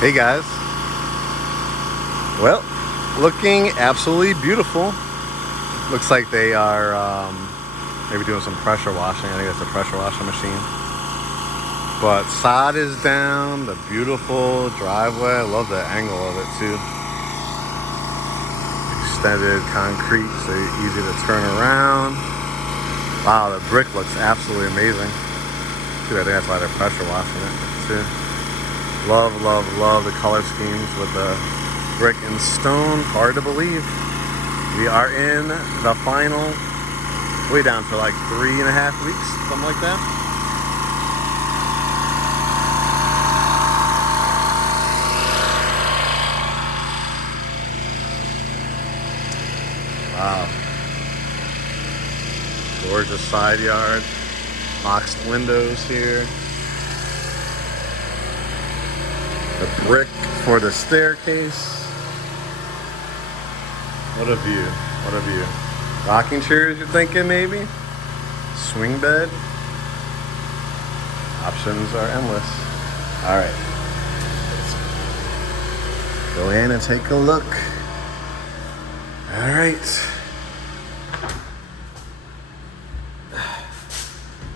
Hey guys. Well, looking absolutely beautiful. Looks like they are maybe doing some pressure washing. I think that's a pressure washing machine. But sod is down, the beautiful driveway. I love the angle of it too. Extended concrete, so easy to turn around. Wow, the brick looks absolutely amazing. Too, I think that's why they're pressure washing it too. Love, love, love the color schemes with the brick and stone. Hard to believe. We are in the final, way down to like 3.5 weeks, something like that. Wow. Gorgeous side yard. Boxed windows here. The brick for the staircase. What a view. What a view. Rocking chairs, you're thinking maybe? Swing bed. Options are endless. All right. Let's go in and take a look. All right.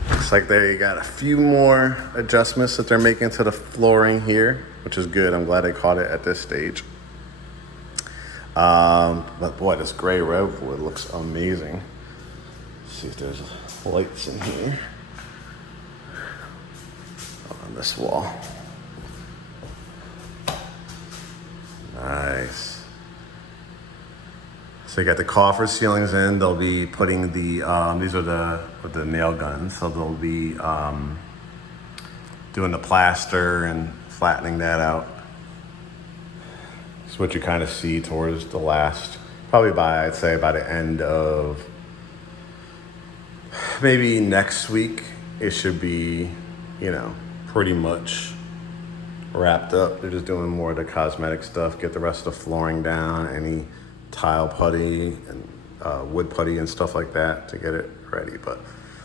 Looks like they got a few more adjustments that they're making to the flooring here, which is good. I'm glad they caught it at this stage. But boy, this gray redwood looks amazing. Let's see if there's lights in here on this wall. Nice. So you got the coffer ceilings in. They'll be putting the, these are with the nail guns. So they'll be doing the plaster and flattening that out. It's what you kind of see towards the last, probably by, I'd say by the end of maybe next week, it should be, you know, pretty much wrapped up. They're just doing more of the cosmetic stuff, get the rest of the flooring down, any tile putty and wood putty and stuff like that to get it ready. But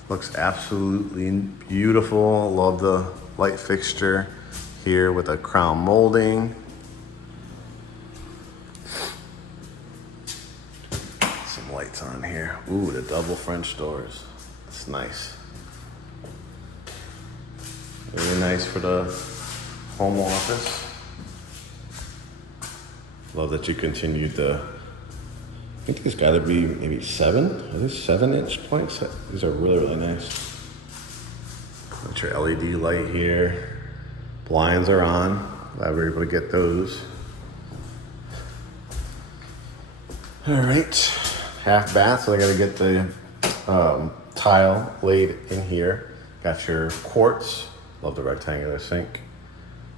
looks absolutely beautiful. Love the light fixture here with a crown molding. Some lights on here. Ooh, the double French doors. That's nice. Really nice for the home office. Love that you continued the, I think there's got to be maybe 7. Are there 7-inch planks? These are really, really nice. Got your LED light here. Blinds are on. Glad we were able to get those. All right, half bath. So I got to get the tile laid in here. Got your quartz. Love the rectangular sink.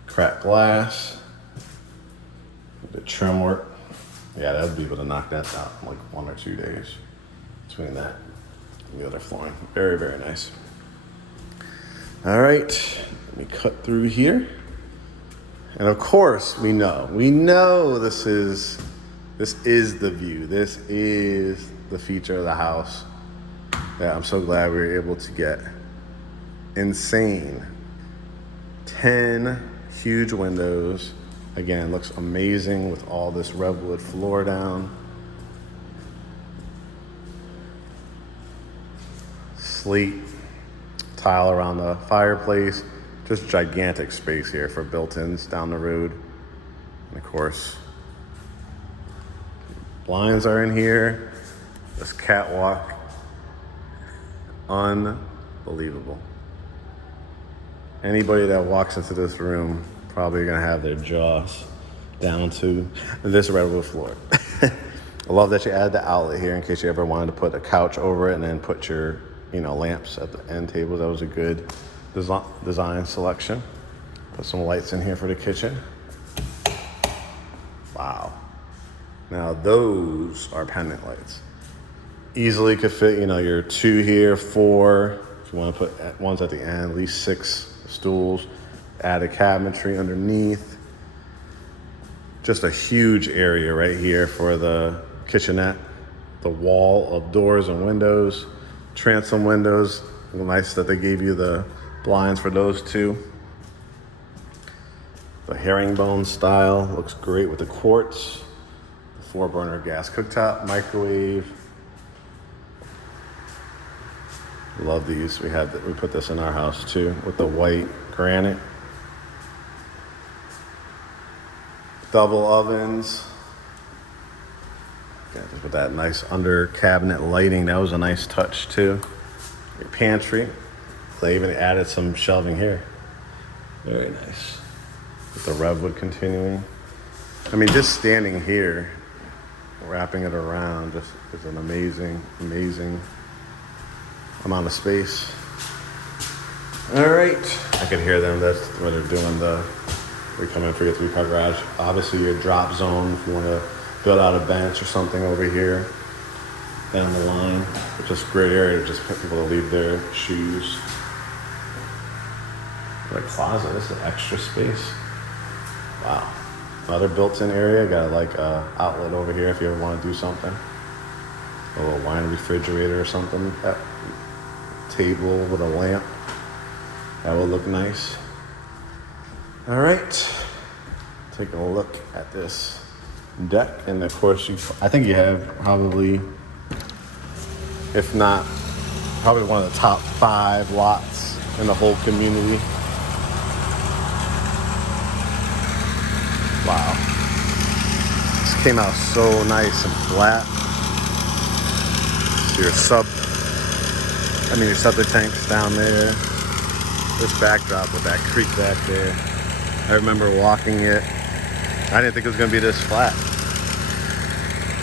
Cracked glass. The trim work. Yeah, that would be able to knock that out in like 1 or 2 days between that and the other flooring. Very, very nice. All right, let me cut through here. And of course, we know this is the view. This is the feature of the house that I'm so glad we were able to get. Insane. 10 huge windows. Again, looks amazing with all this redwood floor down. Slate tile around the fireplace. Just gigantic space here for built-ins down the road. And of course, blinds are in here. This catwalk, unbelievable. Anybody that walks into this room probably gonna have their jaws down to this redwood floor. I love that you added the outlet here in case you ever wanted to put a couch over it and then put your, lamps at the end table. That was a good design selection. Put some lights in here for the kitchen. Wow. Now those are pendant lights. Easily could fit, your 2 here, 4. If you want to put ones at the end, at least 6 stools. Add a cabinetry underneath. Just a huge area right here for the kitchenette. The wall of doors and windows. Transom windows. Nice that they gave you the blinds for those 2. The herringbone style looks great with the quartz. The 4-burner gas cooktop, microwave. Love these. We put this in our house too with the white granite. Double ovens. Got this with that nice under cabinet lighting. That was a nice touch too. Your pantry. They even added some shelving here. Very nice. With the redwood continuing. I mean, just standing here, wrapping it around, just is an amazing, amazing amount of space. All right. I can hear them. That's what they're doing. We come in for your 3-car garage. Obviously, your drop zone if you want to build out a bench or something over here down the line. It's just a great area to just put people to leave their shoes. The closet. This is extra space. Wow. Another built-in area. Got like a outlet over here if you ever want to do something. A little wine refrigerator or something. That table with a lamp. That would look nice. All right. Taking a look at this deck, and of course, I think you have probably, if not, probably one of the top 5 lots in the whole community. Wow. This came out so nice and flat. So your septic tank's down there. This backdrop with that creek back there. I remember walking it. I didn't think it was gonna be this flat.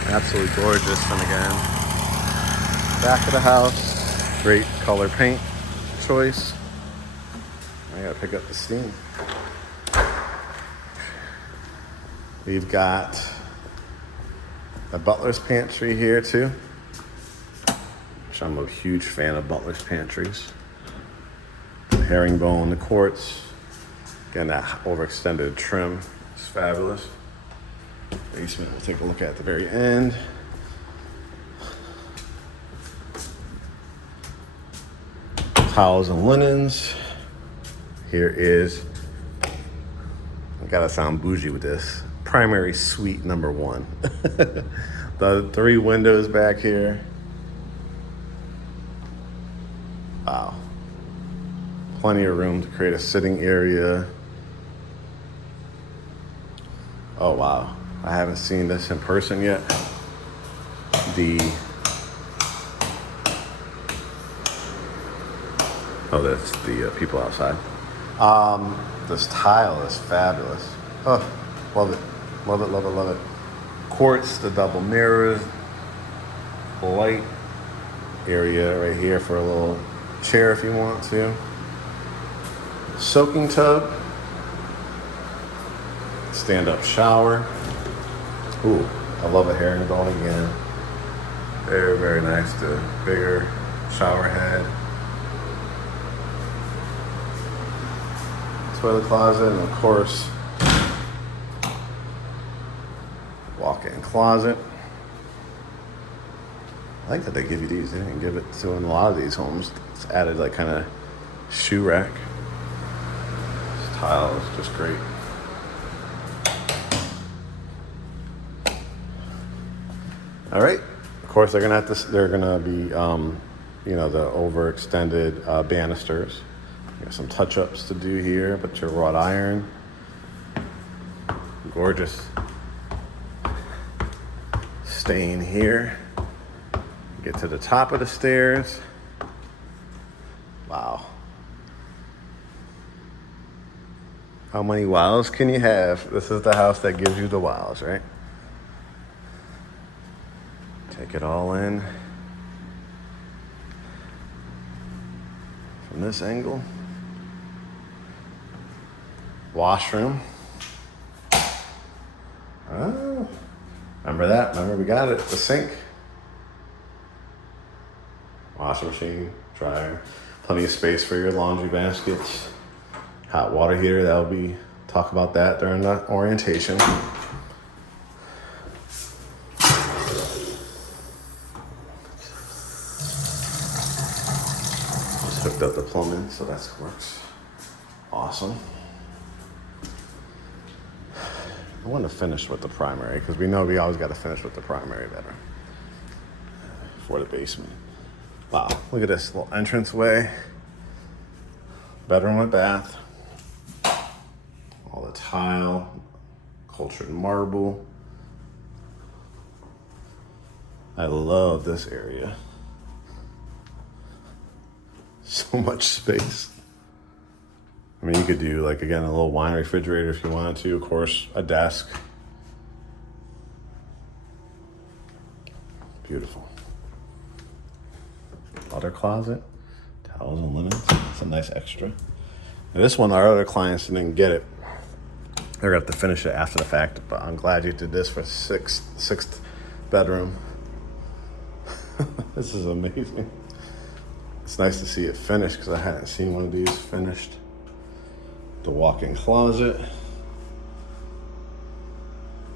Absolutely gorgeous. And again, back of the house. Great color paint choice. I gotta pick up the steam. We've got a butler's pantry here too. Which I'm a huge fan of butler's pantries. The herringbone, the quartz. Again, that overextended trim is fabulous. Basement we'll take a look at the very end. Towels and linens. Here is, I gotta sound bougie with this, primary suite number 1. The 3 windows back here. Wow. Plenty of room to create a sitting area. Oh wow, I haven't seen this in person yet. That's the people outside. This tile is fabulous. Oh, love it, love it, love it, love it. Quartz, the double mirrors, light area right here for a little chair if you want to. Soaking tub. Stand-up shower. Ooh, I love a herringbone again. Very, very nice. The bigger shower head. Toilet closet, and of course, walk-in closet. I like that they give you these. They didn't give it to in a lot of these homes. It's added like kind of shoe rack. This tile is just great. All right. Of course, they're gonna be, the overextended banisters. Got some touch-ups to do here, but your wrought iron, gorgeous. Staying here. Get to the top of the stairs. Wow. How many wows can you have? This is the house that gives you the wows, right? Take it all in from this angle. Washroom. Oh, remember that? Remember we got it. The sink. Washing machine, dryer. Plenty of space for your laundry baskets. Hot water heater. Talk about that during the orientation. Hooked up the plumbing, so that works. Awesome. I want to finish with the primary because we know we always got to finish with the primary bedroom for the basement. Wow, look at this little entranceway, bedroom with bath, all the tile, cultured marble. I love this area. So much space. I mean, you could do like, again, a little wine refrigerator if you wanted to, of course, a desk. Beautiful. Other closet, towels and linens. That's a nice extra. Now this one, our other clients didn't get it. They're gonna have to finish it after the fact, but I'm glad you did this for sixth bedroom. This is amazing. It's nice to see it finished because I hadn't seen one of these finished. The walk-in closet.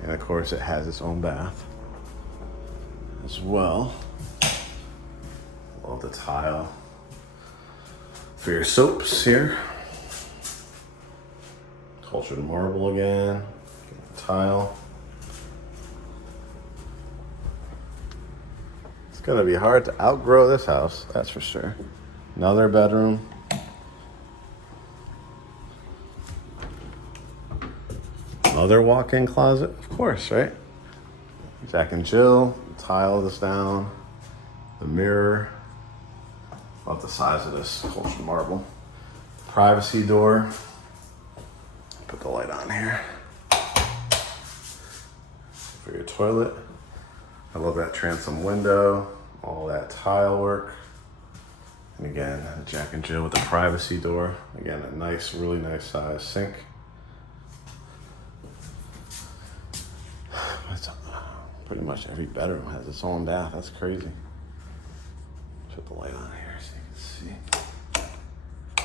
And of course it has its own bath as well. Love the tile. For your soaps here. Cultured marble again. Tile. It's gonna be hard to outgrow this house, that's for sure. Another bedroom. Another walk-in closet, of course, right? Jack and Jill, tile this down, the mirror. Love the size of this cultured marble. Privacy door. Put the light on here. For your toilet. I love that transom window, all that tile work. And again, Jack and Jill with the privacy door. Again, a nice, really nice size sink. Pretty much every bedroom has its own bath. That's crazy. Put the light on here so you can see.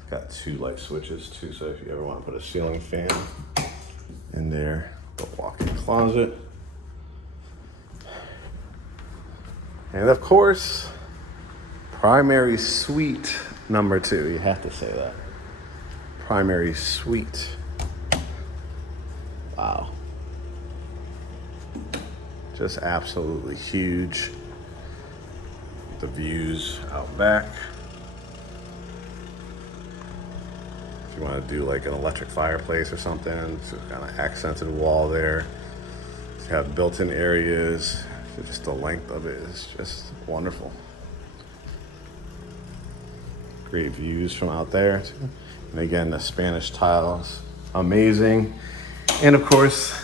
It's got 2 light switches too, so if you ever want to put a ceiling fan in there, the walk-in closet. And of course, primary suite number 2. You have to say that. Primary suite. Wow. Just absolutely huge. The views out back. If you want to do like an electric fireplace or something, it's kind of accented wall there. It's got built-in areas. Just the length of it is just wonderful. Great views from out there too. And again, the Spanish tiles, amazing. And of course,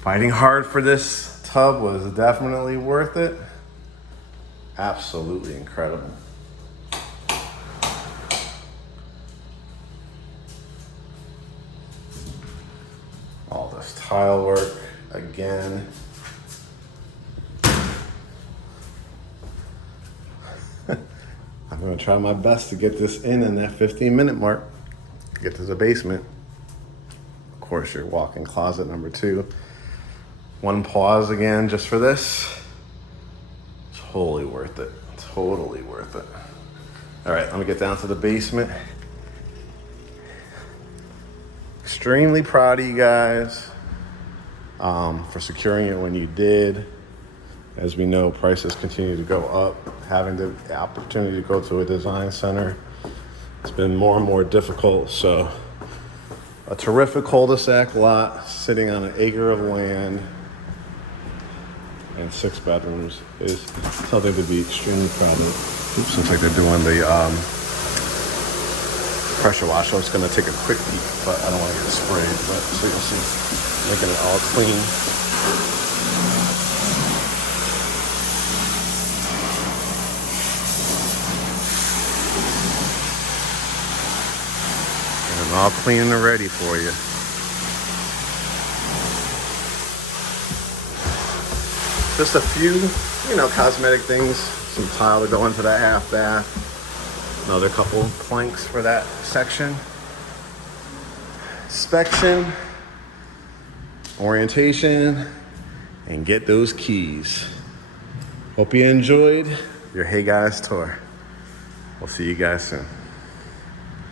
fighting hard for this tub was definitely worth it. Absolutely incredible. All this tile work again. I'm gonna try my best to get this in that 15-minute mark. Get to the basement. Of course, your walk-in closet number 2. One pause again just for this. Totally worth it. Totally worth it. All right, let me get down to the basement. Extremely proud of you guys for securing it when you did. As we know, prices continue to go up. Having the opportunity to go to a design center, it's been more and more difficult. So a terrific cul-de-sac lot sitting on an acre of land and 6 bedrooms is something to be extremely proud of. Oops, looks like they're doing the pressure wash. So it's gonna take a quick peek, but I don't wanna get sprayed, but so you'll see, making it all clean. And all clean and ready for you. Just a few, cosmetic things. Some tile to go into that half bath. Another couple planks for that section. Inspection, orientation, and get those keys. Hope you enjoyed your Hey Guys tour. We'll see you guys soon.